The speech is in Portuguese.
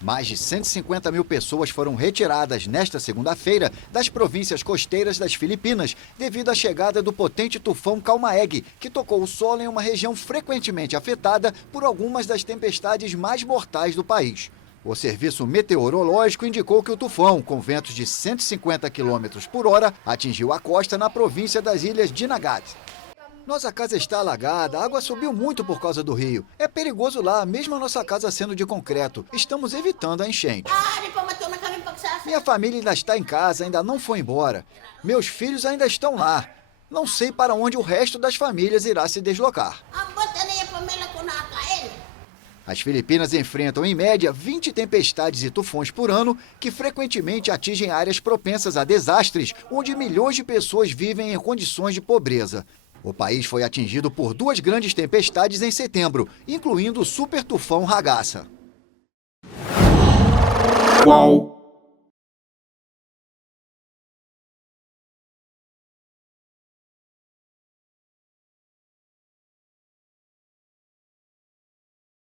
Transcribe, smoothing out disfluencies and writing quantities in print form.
Mais de 150 mil pessoas foram retiradas nesta segunda-feira das províncias costeiras das Filipinas devido à chegada do potente tufão Calmaeg, que tocou o solo em uma região frequentemente afetada por algumas das tempestades mais mortais do país. O serviço meteorológico indicou que o tufão, com ventos de 150 km por hora, atingiu a costa na província das Ilhas Dinagat. Nossa casa está alagada, a água subiu muito por causa do rio. É perigoso lá, mesmo a nossa casa sendo de concreto. Estamos evitando a enchente. Minha família ainda está em casa, ainda não foi embora. Meus filhos ainda estão lá. Não sei para onde o resto das famílias irá se deslocar. As Filipinas enfrentam, em média, 20 tempestades e tufões por ano, que frequentemente atingem áreas propensas a desastres, onde milhões de pessoas vivem em condições de pobreza. O país foi atingido por 2 grandes tempestades em setembro, incluindo o super tufão Ragasa. Qual?